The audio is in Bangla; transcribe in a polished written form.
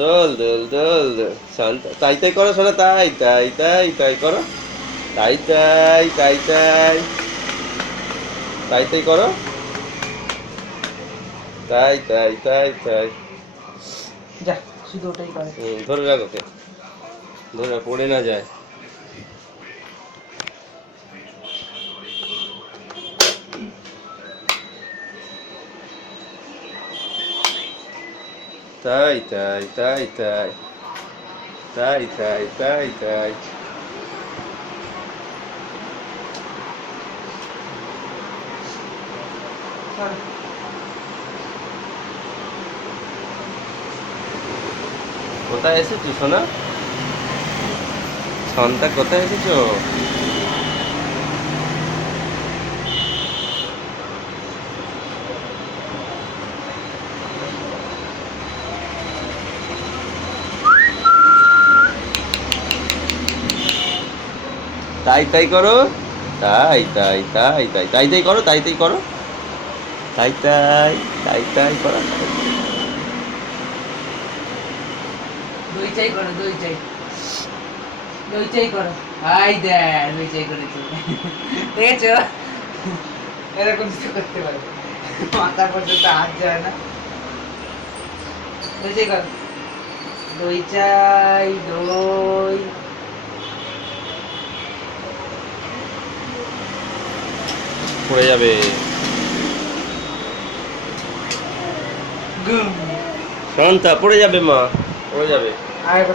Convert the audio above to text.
দোল দোল দোল দোল শান্তা তাই তাই করো শোনা তাই তাই তাই তাই করো তাই তাই তাই তাই তাই তাই করো তাই তাই তাই তাই যা শুধু ওটাই করে। ধরে রাখ ওকে ধরে রাখ, পড়ে না যায়। তাই তাই তাই তাই তাই তাই তাই তাই সর। কোথায় এসেছো সোনা? সন্তা কোথায় এসেছো? তাই তাই করো তাই তাই তাই তাই তাই তাই করো তাই তাই করো তাই তাই তাই তাই করো দই চাই করো, দই চাই, দই চাই করো। হাই দেখ দই চাই করেছে, দেখেছো? এরকম কিছু করতে পারে, মাথা পর্যন্ত হাত যায় না। দই চাই করো, দই চাই, দই। পড়ে যাবে গুম। সন্তা পড়ে যাবে মা পড়ে যাবে আর